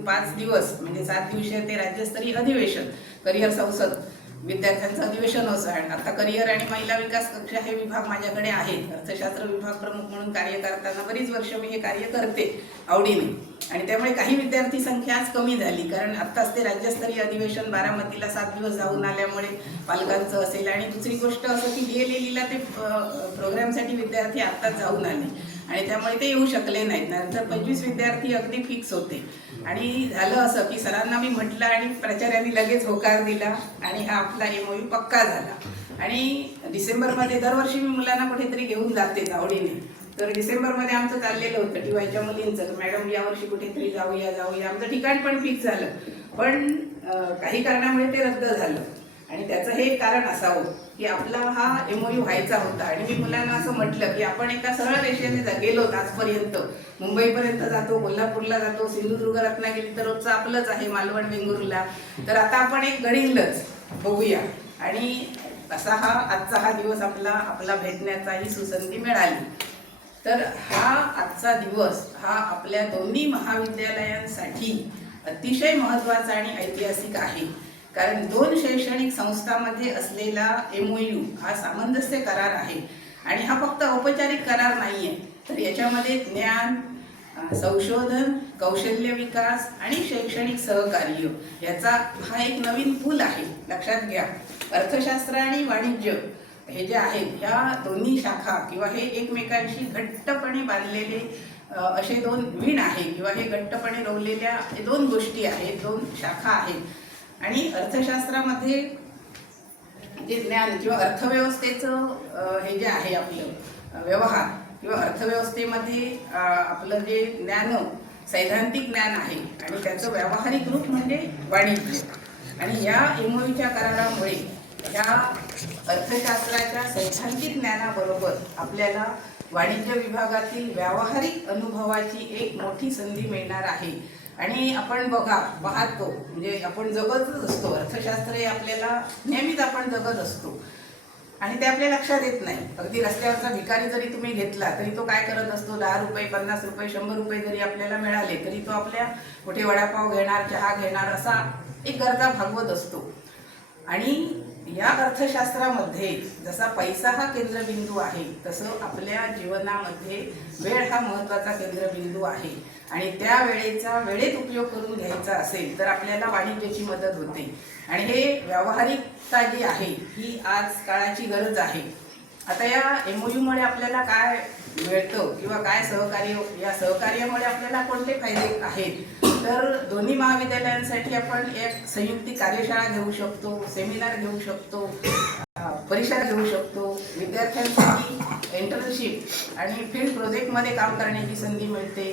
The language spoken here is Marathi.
5 दिवस म्हणजे 7 दिवसीय ते राज्यस्तरीय अधिवेशन करिअर संसद विद्यार्थ्यांचं अधिवेशन असं आहे. आता करिअर आणि महिला विकास कक्ष हे विभाग माझ्याकडे आहेत. अर्थशास्त्र विभाग प्रमुख म्हणून कार्य करताना बरीच वर्ष मी हे कार्य करते आवडीने, आणि त्यामुळे काही विद्यार्थी संख्या आज कमी झाली, कारण आत्ताच ते राज्यस्तरीय अधिवेशन बारामतीला 7 दिवस जाऊन आल्यामुळे पालकांचं असेल. आणि दुसरी गोष्ट असं की DLLEला ते प्रोग्रामसाठी विद्यार्थी आत्ताच जाऊन आले आणि त्यामुळे ते येऊ शकले नाहीत. नंतर 25 विद्यार्थी अगदी फिक्स होते आणि झालं असं की सरांना मी म्हटलं आणि प्राचार्यांनी लगेच होकार दिला आणि हा आपला MOU पक्का झाला. आणि डिसेंबरमध्ये दरवर्षी मी मुलांना कुठेतरी घेऊन जाते आवडीने. तर डिसेंबरमध्ये आमचं चाललेलं होतं TYच्या मुलींचं, मॅडम यावर्षी कुठेतरी जाऊया. आमचं ठिकाण पण फिक्स झालं, पण काही कारणामुळे ते रद्द झालं. आणि त्याचं हे कारण असावं की आपला हा MOU व्हायचा होता. आणि मी मुलांना असं म्हटलं की आपण एका सरळ रेषेने गेलो आजपर्यंत, मुंबईपर्यंत जातो, कोल्हापूरला जातो, सिंधुदुर्ग रत्नागिरी तर रोजचं आपलंच आहे, मालवण वेंगुर्ला, तर आता आपण एक गडिंगलच बघूया. आणि असा आजचा हा दिवस आपला भेटण्याचाही सुसंधी मिळाली. तर हा आजचा दिवस हा आपल्या दोन्ही महाविद्यालयांसाठी अतिशय महत्त्वाचा आणि ऐतिहासिक आहे, कारण 2 शैक्षणिक संस्थांमध्ये असलेला MOU हा सामंजस्य करार आहे. आणि हा फक्त औपचारिक करार नाही आहे, तर याच्यामध्ये ज्ञान, संशोधन, कौशल्य विकास आणि शैक्षणिक सहकार्य याचा हा एक नवीन पूल आहे. लक्षात घ्या, अर्थशास्त्र आणि वाणिज्य हे जे आहेत, ह्या दोन्ही शाखा किंवा हे एकमेकांशी घट्टपणे बांधलेले असे 2 विण आहे, किंवा हे घट्टपणे रोवलेल्या 2 गोष्टी आहेत, 2 शाखा आहेत. आणि अर्थशास्त्रामध्ये जे ज्ञान किंवा अर्थव्यवस्थेचं हे जे आहे आपलं व्यवहार किंवा अर्थव्यवस्थेमध्ये आपलं जे ज्ञान सैद्धांतिक ज्ञान आहे आणि त्याचं व्यावहारिक रूप म्हणजे वाणिज्य. आणि या MOUच्या करारामुळे या अर्थशास्त्राच्या सैद्धांतिक ज्ञानाबरोबर आपल्याला वाणिज्य विभागातील व्यावहारिक अनुभवाची एक मोठी संधी मिळणार आहे. आणि आपण पाहतो म्हणजे आपण जगतच असतो, अर्थशास्त्र हे आपल्याला नेहमीच आपण जगत असतो आणि ते आपल्या लक्षात येत नाही. अगदी रस्त्यावरचा भिकारी जरी तुम्ही घेतला तरी तो काय करत असतो, 10 रुपये, 50 रुपये, 100 रुपये जरी आपल्याला मिळाले तरी तो आपल्या कुठे वडापाव घेणार, चहा घेणार, असा एक गरजा भागवत असतो. आणि या अर्थशास्त्रामध्ये जसा पैसा हा केंद्रबिंदू आहे, तसं आपल्या जीवनामध्ये वेळ हा महत्त्वाचा केंद्रबिंदू आहे. आणि त्या वेळेचा वेळेत उपयोग करून घ्यायचा असेल तर आपल्याला वाणिज्याची मदत होते. आणि हे व्यावहारिकता जी आहे ही आज काळाची गरज आहे. आता या MOUमुळे आपल्याला काय मिळतं किंवा काय या सहकार्यामुळे आपल्याला कोणते फायदे आहेत, तर दोन्ही महाविद्यालयांसाठी आपण एक संयुक्त कार्यशाळा घेऊ शकतो, सेमिनार घेऊ शकतो, परिषद घेऊ शकतो, विद्यार्थ्यांसाठी इंटर्नशिप आणि फील्ड प्रोजेक्टमध्ये काम करण्याची संधी मिळते.